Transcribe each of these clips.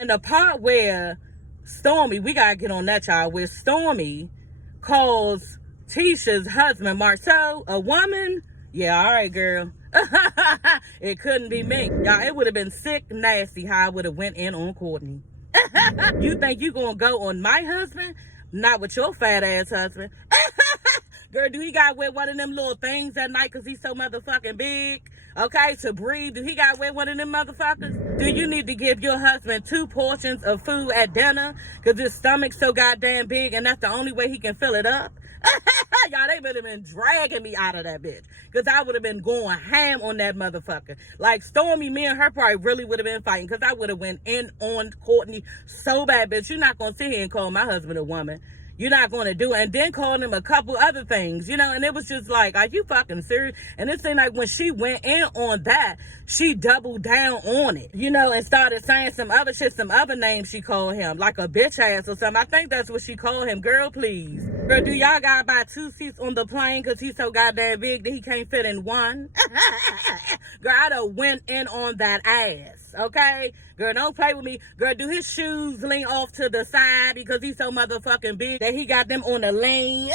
And the part where Stormy, we gotta get on that, y'all, where Stormy calls Tisha's husband, MARSAU, a woman. Yeah, all right, girl. It couldn't be me. Y'all, it would have been sick, nasty how I would have went in on Courtney. You think you gonna go on my husband? Not with your fat ass husband. Girl, do he got to wear one of them little things at night because he's so motherfucking big? Okay, to breathe. Do he got to wear one of them motherfuckers? Do you need to give your husband 2 portions of food at dinner because his stomach's so goddamn big and that's the only way he can fill it up? Y'all, they would have been dragging me out of that bitch because I would have been going ham on that motherfucker. Like Stormy, me and her probably really would have been fighting because I would have went in on Courtney so bad, bitch. You're not going to sit here and call my husband a woman. You're not going to do it. And then call him a couple other things, you know, and it was just like, are you fucking serious? And it seemed like when she went in on that, she doubled down on it, you know, and started saying some other shit, some other names she called him, like a bitch ass or something. I think that's what she called him. Girl, please. Girl, do y'all got to buy 2 seats on the plane because he's so goddamn big that he can't fit in one? Girl, I done went in on that ass, okay? Girl, don't play with me. Girl, do his shoes lean off to the side because he's so motherfucking big that he got them on the lane?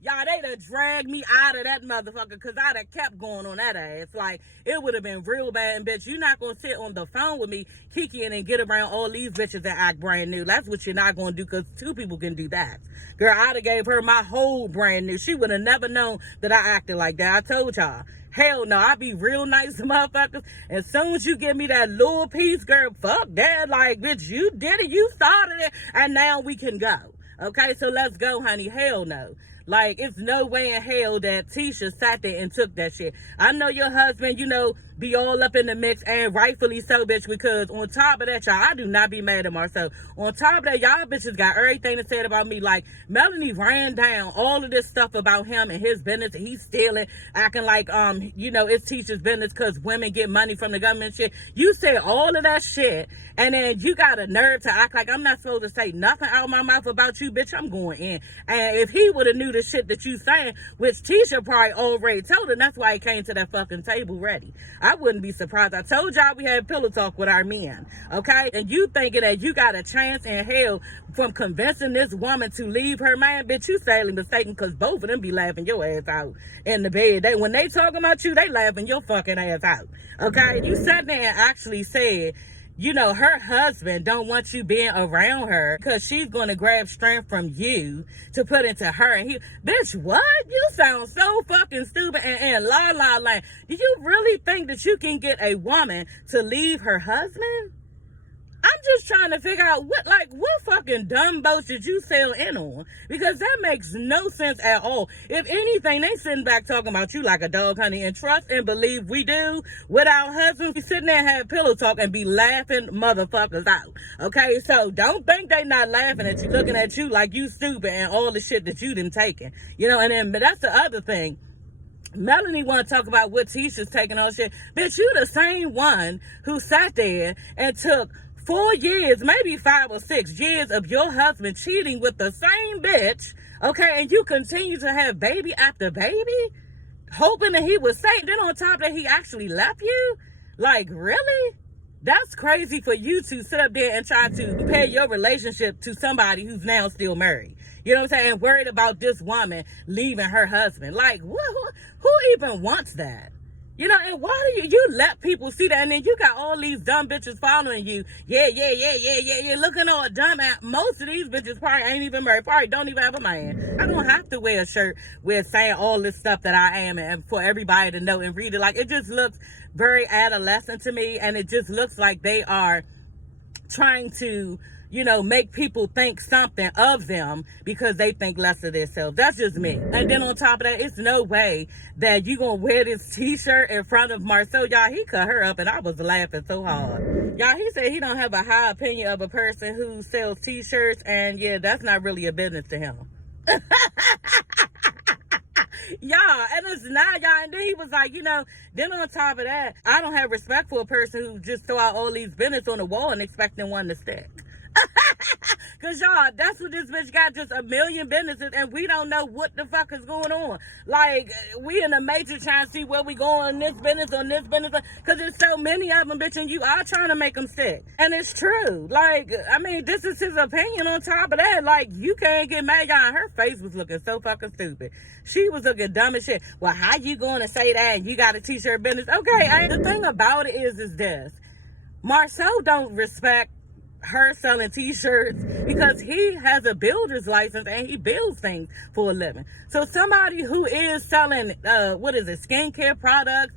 Y'all, they done dragged me out of that motherfucker because I'd have kept going on that ass. Like, it would have been real bad. And, bitch, you're not going to sit on the phone with me, kikiing and get around all these bitches that act brand new. That's what you're not going to do because 2 people can do that. Girl, I'd have gave her my whole brand new. She would have never known that I acted like that. I told y'all. Hell no, I be real nice to motherfuckers. As soon as you give me that little piece, girl, fuck that. Like, bitch, you did it. You started it. And now we can go. Okay, so let's go, honey. Hell no. Like, it's no way in hell that Tisha sat there and took that shit. I know your husband, you know, be all up in the mix, and rightfully so, bitch, because on top of that, y'all, I do not be mad at MARSAU. On top of that, y'all bitches got everything to say about me. Like, Melanie ran down all of this stuff about him and his business, and he's stealing, acting like, you know, it's Tisha's business because women get money from the government shit. You said all of that shit, and then you got a nerve to act like I'm not supposed to say nothing out of my mouth about you, bitch. I'm going in. And if he would have knew the shit that you saying, which Tisha probably already told him, that's why he came to that fucking table ready. I wouldn't be surprised. I told y'all we had pillow talk with our men, okay? And you thinking that you got a chance in hell from convincing this woman to leave her man, bitch, you sadly mistaken because both of them be laughing your ass out in the bed. When they talking about you, they laughing your fucking ass out, okay? You sat there and actually said, you know, her husband don't want you being around her because she's going to grab strength from you to put into her. And he, bitch, what? You sound so fucking stupid and la la la. Do you really think that you can get a woman to leave her husband? I'm just trying to figure out what fucking dumb boat did you sail in on? Because that makes no sense at all. If anything, they sitting back talking about you like a dog, honey, and trust and believe we do. With our husbands, we sitting there and have pillow talk and be laughing motherfuckers out. Okay, so don't think they not laughing at you, looking at you like you stupid and all the shit that you done taken. You know, and then, but that's the other thing. Melanie want to talk about what Tisha's taking all shit. Bitch, you the same one who sat there and took 4 years, maybe 5 or 6 years of your husband cheating with the same bitch, okay, and you continue to have baby after baby, hoping that he was safe. Then on top of that, he actually left you? Like, really? That's crazy for you to sit up there and try to compare your relationship to somebody who's now still married. You know what I'm saying? Worried about this woman leaving her husband. Like, who even wants that? You know, and why do you let people see that? And then you got all these dumb bitches following you. Yeah. You're looking all dumb. At most of these bitches probably ain't even married. Probably don't even have a man. I don't have to wear a shirt with saying all this stuff that I am and for everybody to know and read it. Like, it just looks very adolescent to me. And it just looks like they are trying to, you know, make people think something of them because they think less of themselves. That's just me. And then on top of that, it's no way that you gonna wear this t-shirt in front of MARSAU. Y'all, he cut her up and I was laughing so hard. Y'all, he said he don't have a high opinion of a person who sells t-shirts, and yeah, that's not really a business to him. Y'all, and it's not, y'all. And then he was like, you know, then on top of that, I don't have respect for a person who just throw out all these business on the wall and expecting one to stick. Because, y'all, that's what this bitch got, just a million businesses, and we don't know what the fuck is going on. Like, we in the matrix trying to see where we going on this business, because there's so many of them, bitch, and you are trying to make them sick. And it's true. Like, I mean, this is his opinion on top of that. Like, you can't get mad. Y'all, her face was looking so fucking stupid. She was looking dumb as shit. Well, how you going to say that and you got a t-shirt business? Okay, the thing about it is this. MARSAU don't respect her selling t-shirts because he has a builder's license and he builds things for a living. So somebody who is selling skincare products,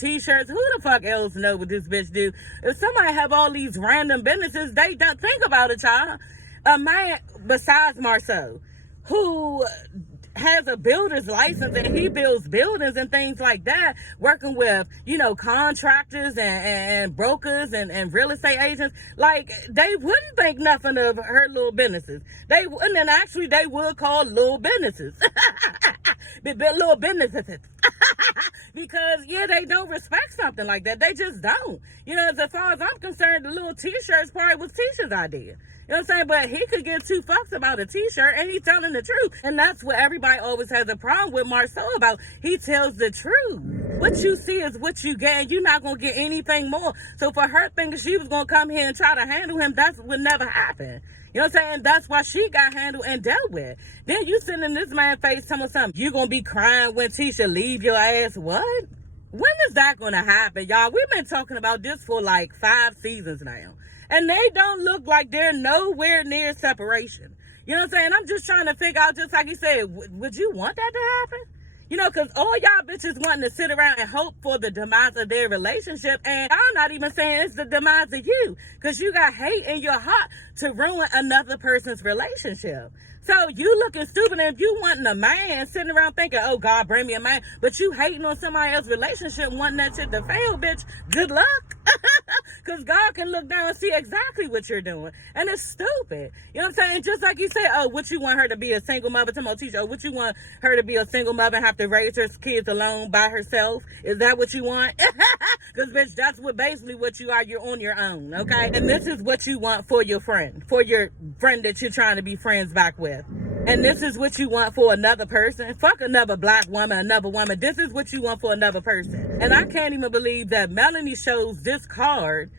t-shirts, who the fuck else know what this bitch do? If somebody have all these random businesses, they don't think about it, y'all. A man besides MARSAU who has a builder's license and he builds buildings and things like that, working with, contractors and brokers and real estate agents, like, they wouldn't think nothing of her little businesses. They wouldn't, and actually they would call little businesses. Little businesses. Because, they don't respect something like that. They just don't. As far as I'm concerned, the little t-shirts probably was Tisha's idea. You know what I'm saying? But he could give two fucks about a t-shirt, and he's telling the truth. And that's what everybody always has a problem with MARSAU about. He tells the truth. What you see is what you get, and you're not going to get anything more. So for her thinking she was going to come here and try to handle him, that would never happen. You know what I'm saying? That's why she got handled and dealt with. Then you sitting in this man's face telling something. You going to be crying when Tisha leave your ass? What? When is that going to happen, y'all? We've been talking about this for like 5 seasons now. And they don't look like they're nowhere near separation. You know what I'm saying? I'm just trying to figure out, just like you said, would you want that to happen? Because all y'all bitches wanting to sit around and hope for the demise of their relationship. And I'm not even saying it's the demise of you. Because you got hate in your heart to ruin another person's relationship. So you looking stupid, and if you wanting a man sitting around thinking, oh God, bring me a man, but you hating on somebody else's relationship, wanting that shit to fail, bitch, good luck. Because God can look down and see exactly what you're doing. And it's stupid. You know what I'm saying? Just like you say, oh, what you want her to be a single mother to my teacher? Oh, what you want her to be a single mother and have to raise her kids alone by herself? Is that what you want? Because, bitch, that's basically what you are. You're on your own, okay? And this is what you want for your friend that you're trying to be friends back with. And this is what you want for another person. Fuck another black woman, another woman. This is what you want for another person. And I can't even believe that Melanie shows this card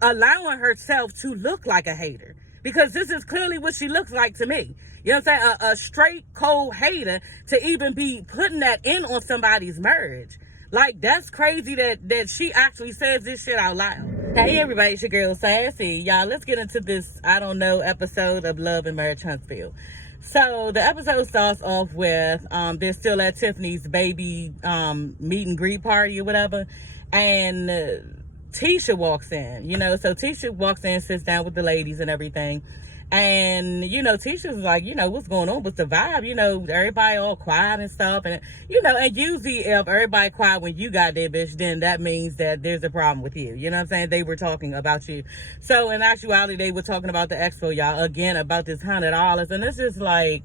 allowing herself to look like a hater. Because this is clearly what she looks like to me. You know what I'm saying? A straight, cold hater to even be putting that in on somebody's marriage. Like, that's crazy that she actually says this shit out loud. Hey everybody, it's your girl Sassy. Y'all, let's get into this, episode of Love and Marriage Huntsville. So the episode starts off with they're still at Tiffany's baby meet and greet party or whatever, and Tisha walks in. So Tisha walks in, sits down with the ladies and everything. And, Tisha's like, what's going on with the vibe? Everybody all quiet and stuff. And, and usually if everybody quiet when you got there, bitch, then that means that there's a problem with you. You know what I'm saying? They were talking about you. So in actuality, they were talking about the expo, y'all, again, about this $100. And it's just like,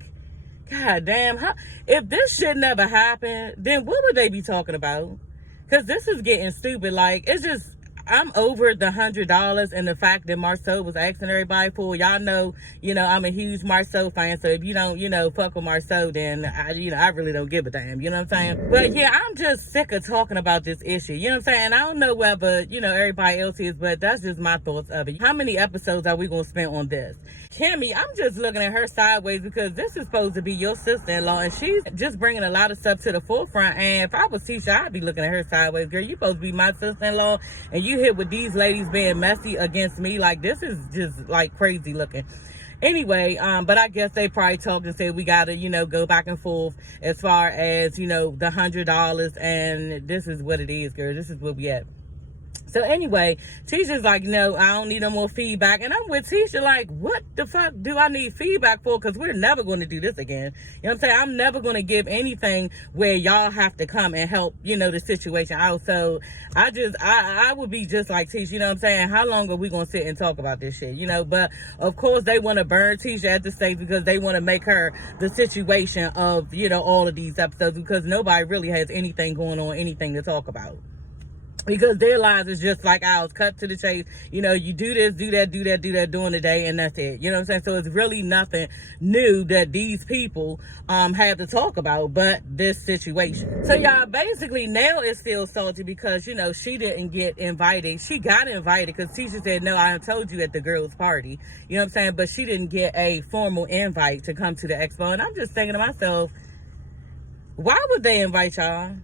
God damn, if this shit never happened, then what would they be talking about? Because this is getting stupid. Like, it's just, I'm over the $100 and the fact that MARSAU was asking everybody for. Y'all know, I'm a huge MARSAU fan. So if you don't, fuck with MARSAU, then I really don't give a damn. You know what I'm saying? But yeah, I'm just sick of talking about this issue. You know what I'm saying? I don't know whether, everybody else is, but that's just my thoughts of it. How many episodes are we going to spend on this? Kimmy, I'm just looking at her sideways because this is supposed to be your sister-in-law and she's just bringing a lot of stuff to the forefront. And if I was Tisha, I'd be looking at her sideways. Girl, you supposed to be my sister-in-law and you here with these ladies being messy against me. Like, this is just like crazy looking. Anyway, but I guess they probably talked and said we gotta, go back and forth as far as, the $100, and this is what it is, girl. This is what we at. So anyway, Tisha's like, no, I don't need no more feedback. And I'm with Tisha like, what the fuck do I need feedback for? Because we're never going to do this again. You know what I'm saying? I'm never going to give anything where y'all have to come and help, the situation out. So I would be just like Tisha, you know what I'm saying? How long are we going to sit and talk about this shit? But of course they want to burn Tisha at the stake because they want to make her the situation of, all of these episodes because nobody really has anything going on, anything to talk about. because their lives is just like ours, cut to the chase. You know, you do this, do that, do that, do that during the day, and that's it. You know what I'm saying? So it's really nothing new that these people have to talk about but this situation. So y'all, basically Nell is still salty because, you know, she didn't get invited. She got invited because Tisha said, no, I told you at the girls' party. You know what I'm saying? But she didn't get a formal invite to come to the expo. And I'm just thinking to myself, why would they invite y'all?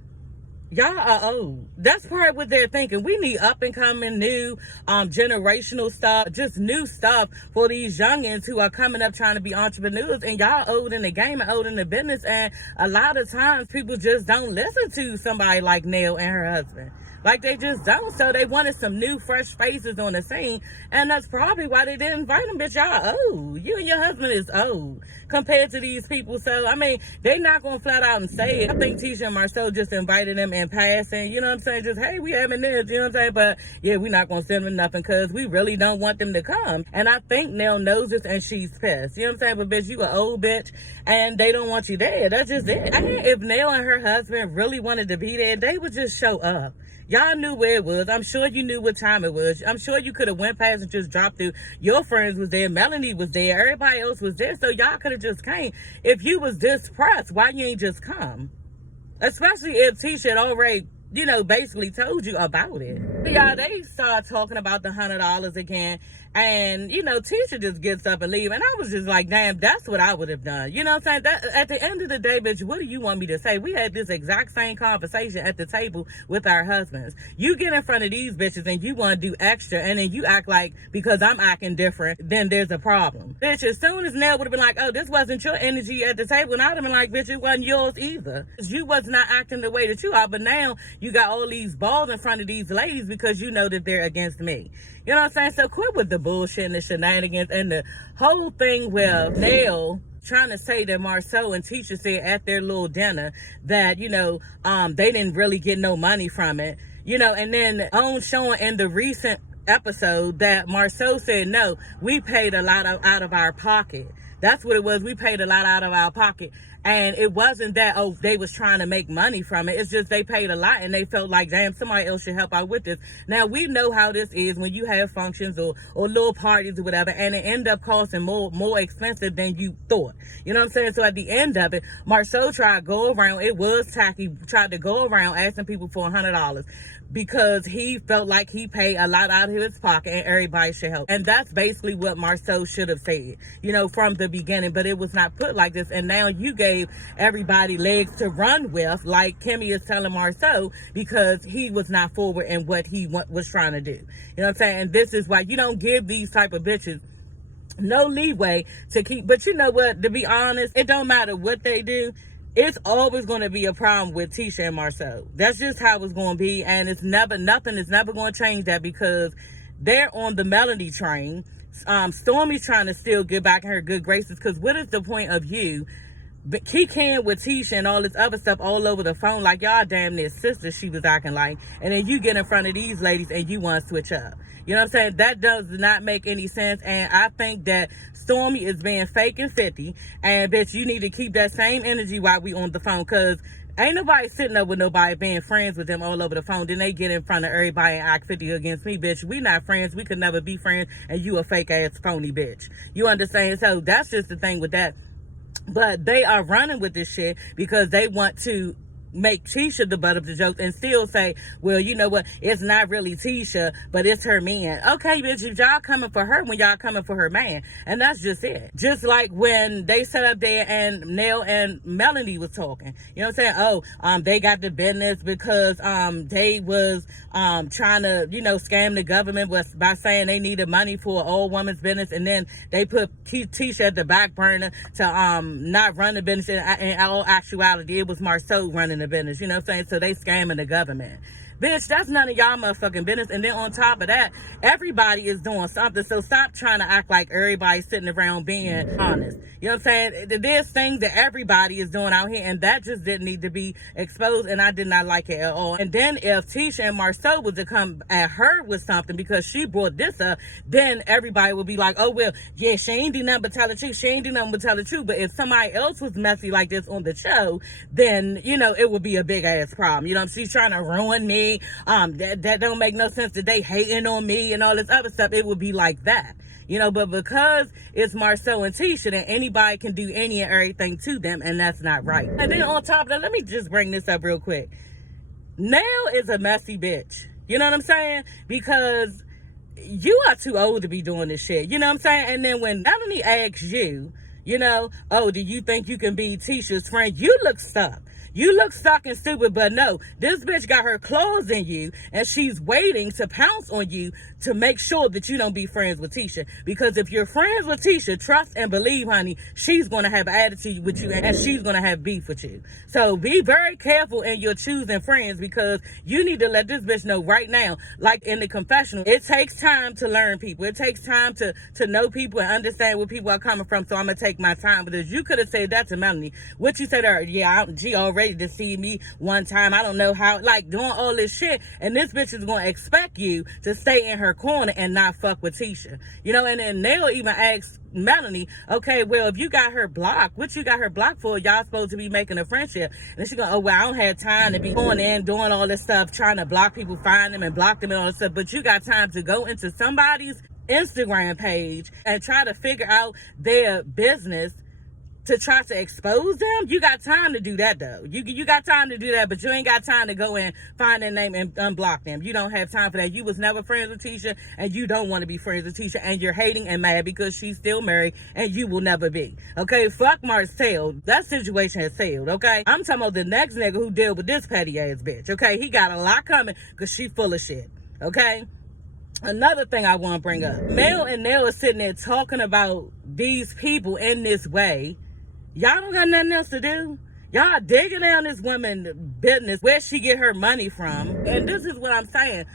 Y'all are old. That's part of what they're thinking. We need up and coming, new, generational stuff, just new stuff for these youngins who are coming up trying to be entrepreneurs. And y'all old in the game and old in the business. And a lot of times people just don't listen to somebody like Nell and her husband. Like, they just don't. So they wanted some new, fresh faces on the scene. And that's probably why they didn't invite them. Bitch, y'all old. You and your husband is old compared to these people. So, I mean, they not going to flat out and say it. I think Tisha and MARSAU just invited them in passing. You know what I'm saying? Just, hey, we having this. You know what I'm saying? But, yeah, we not going to send them nothing because we really don't want them to come. And I think Nell knows this and she's pissed. You know what I'm saying? But, bitch, you an old bitch and they don't want you there. That's just it. I mean, if Nell and her husband really wanted to be there, they would just show up. Y'all knew where it was. I'm sure you knew what time it was. I'm sure you could have went past and just dropped through. Your friends was there. Melanie was there. Everybody else was there. So y'all could have just came. If you was this pressed, why you ain't just come? Especially if Tisha had already, you know, basically told you about it. Y'all, they start talking about the $100 again. And, you know, Tisha just gets up and leave. And I was just like, damn, that's what I would have done. You know what I'm saying? That, at the end of the day, bitch, what do you want me to say? We had this exact same conversation at the table with our husbands. You get in front of these bitches and you want to do extra. And then you act like, because I'm acting different, then there's a problem. Bitch, as soon as Nell would have been like, oh, this wasn't your energy at the table. And I would have been like, bitch, it wasn't yours either. You was not acting the way that you are. But now you got all these balls in front of these ladies because you know that they're against me. You know what I'm saying? So quit with the bullshit and the shenanigans and the whole thing with Nell trying to say that MARSAU and Tisha said at their little dinner that, you know, they didn't really get no money from it. You know, and then on showing in the recent episode that MARSAU said, no, we paid a lot out of our pocket. That's what it was. We paid a lot out of our pocket. And it wasn't that, oh, they was trying to make money from it. It's just they paid a lot and they felt like, damn, somebody else should help out with this. Now, we know how this is when you have functions or little parties or whatever, and it end up costing more expensive than you thought. You know what I'm saying? So at the end of it, MARSAU tried to go around. It was tacky. Tried to go around asking people for $100. Because he felt like he paid a lot out of his pocket and everybody should help. And that's basically what MARSAU should have said, you know, from the beginning. But it was not put like this. And now you gave everybody legs to run with, like Kimmy is telling MARSAU, because he was not forward in what he was trying to do. You know what I'm saying? And this is why you don't give these type of bitches no leeway to keep. But you know what? To be honest, it don't matter what they do. It's always going to be a problem with Tisha and MARSAU. That's just how it's going to be. And it's nothing is never going to change that because they're on the Melanie train. Stormy's trying to still get back in her good graces because what is the point of you kicking with Tisha and all this other stuff all over the phone like y'all damn near sisters she was acting like, and then you get in front of these ladies and you want to switch up. You know what I'm saying? That does not make any sense. And I think that Stormy is being fake and 50. And bitch, you need to keep that same energy while we on the phone. Because ain't nobody sitting up with nobody being friends with them all over the phone. Then they get in front of everybody and act 50 against me, bitch. We not friends. We could never be friends. And you a fake ass phony bitch. You understand? So that's just the thing with that. But they are running with this shit because they want to make Tisha the butt of the joke and still say, well, you know what, it's not really Tisha, but it's her man. Okay, bitch, if y'all coming for her when y'all coming for her man. And that's just it. Just like when they sat up there and Nell and Melanie was talking. You know what I'm saying? Oh, they got the business because they was trying to, you know, scam the government by saying they needed money for an old woman's business, and then they put Tisha at the back burner to not run the business. In all actuality, it was MARSAU running the business, you know what I'm saying? So they scamming the government. Bitch, that's none of y'all motherfucking business. And then on top of that, everybody is doing something. So stop trying to act like everybody's sitting around being honest. You know what I'm saying? There's things that everybody is doing out here, and that just didn't need to be exposed, and I did not like it at all. And then if Tisha and MARSAU was to come at her with something because she brought this up, then everybody would be like, oh, well, yeah, she ain't do nothing but tell the truth. She ain't do nothing but tell the truth. But if somebody else was messy like this on the show, then, you know, it would be a big-ass problem. You know, she's trying to ruin me me. That don't make no sense that they hating on me and all this other stuff. It would be like that. But because it's MARSAU and Tisha, then anybody can do any and everything to them, and that's not right. And then on top of that, let me just bring this up real quick. Nell is a messy bitch. You know what I'm saying? Because you are too old to be doing this shit. You know what I'm saying? And then when Melanie asks you, oh, do you think you can be Tisha's friend? You look stuck. You look stuck and stupid, but no, this bitch got her claws in you, and she's waiting to pounce on you to make sure that you don't be friends with Tisha. Because if you're friends with Tisha, trust and believe, honey, she's going to have an attitude with you, and she's going to have beef with you. So be very careful in your choosing friends, because you need to let this bitch know right now, like in the confessional, it takes time to learn people. It takes time to know people and understand where people are coming from. So I'm going to take my time with this. You could have said that to Melanie. What you said to her, yeah, she already deceived me one time. I don't know how, like doing all this shit. And this bitch is going to expect you to stay in her corner and not fuck with Tisha. And then they'll even ask Melanie, okay, well, if you got her blocked, what you got her blocked for? Y'all supposed to be making a friendship. And she's going, oh, well, I don't have time to be going in, doing all this stuff, trying to block people, find them and block them and all this stuff. But you got time to go into somebody's Instagram page and try to figure out their business to try to expose them. You got time to do that, though. You got time to do that, but you ain't got time to go in, find their name, and unblock them. You don't have time for that. You was never friends with Tisha, and you don't want to be friends with Tisha, and you're hating and mad because she's still married, and you will never be. Okay? Fuck MARSAU. That situation has sailed, okay? I'm talking about the next nigga who dealt with this petty-ass bitch, okay? He got a lot coming because she full of shit, okay? Another thing I want to bring up. Mel and Nell are sitting there talking about these people in this way. Y'all don't got nothing else to do. Y'all digging down this woman's business, where she get her money from. And this is what I'm saying.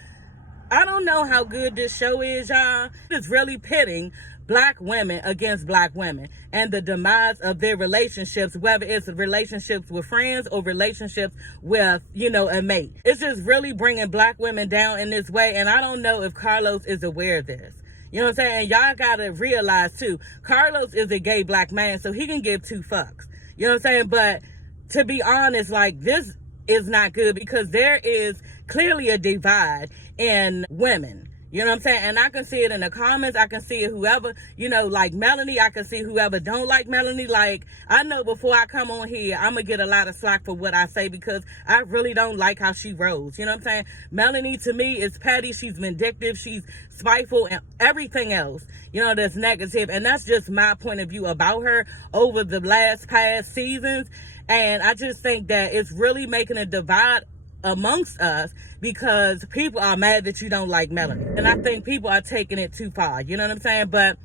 I don't know how good this show is, y'all. It's really pitting black women against black women and the demise of their relationships, whether it's relationships with friends or relationships with, a mate. It's just really bringing black women down in this way. And I don't know if Carlos is aware of this. You know what I'm saying? Y'all gotta realize too, Carlos is a gay black man, so he can give two fucks. You know what I'm saying? But to be honest, like, this is not good, because there is clearly a divide in women. You know what I'm saying? And I can see it in the comments. I can see it whoever, like Melanie. I can see whoever don't like Melanie. Like, I know before I come on here, I'm going to get a lot of slack for what I say, because I really don't like how she rolls. You know what I'm saying? Melanie, to me, is petty. She's vindictive. She's spiteful and everything else, that's negative. And that's just my point of view about her over the past seasons. And I just think that it's really making a divide amongst us, because people are mad that you don't like Melanie. And I think people are taking it too far. You know what I'm saying? But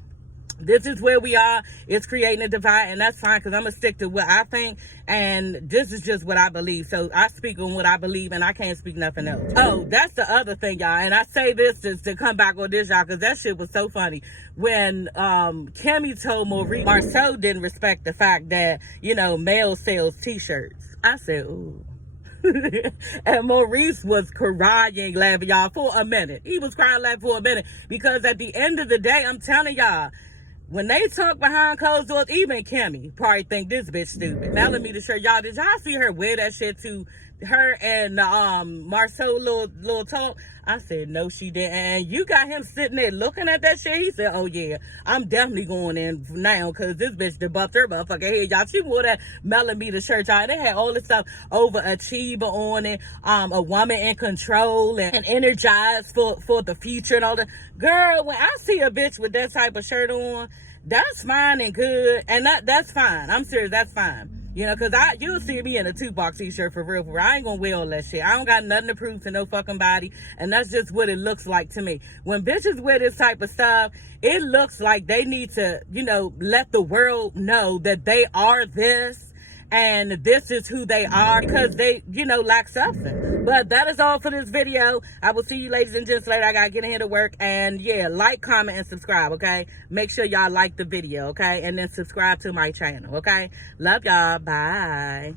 this is where we are. It's creating a divide, and that's fine, because I'm going to stick to what I think, and this is just what I believe. So I speak on what I believe, and I can't speak nothing else. Oh, that's the other thing, y'all. And I say this just to come back on this, y'all, because that shit was so funny. When Kimmy told Maurice MARSAU didn't respect the fact that, MEL sells T-shirts. I said, ooh. And Maurice was crying, laughing, y'all, for a minute. He was crying, laughing for a minute, because at the end of the day, I'm telling y'all, when they talk behind closed doors, even Kimmy probably think this bitch stupid. Now let me to show y'all, did y'all see her wear that shit to her and MARSAU little talk? I said, no, she didn't. And you got him sitting there looking at that shit. He said, oh, yeah, I'm definitely going in now, because this bitch debuffed her motherfucking head. Y'all, she wore that millimeter shirt, y'all. They had all this stuff, overachiever on it, a woman in control, and energized for the future and all that. Girl, when I see a bitch with that type of shirt on, that's fine and good. And that's fine. I'm serious, that's fine. Because you'll see me in a Tupac t-shirt for real. I ain't gonna wear all that shit. I don't got nothing to prove to no fucking body. And that's just what it looks like to me. When bitches wear this type of stuff, it looks like they need to, let the world know that they are this. And this is who they are, because they, lack substance. But that is all for this video. I will see you ladies and gents later. I gotta get in here to work. And yeah, like, comment, and subscribe, okay? Make sure y'all like the video, okay? And then subscribe to my channel, okay? Love y'all. Bye.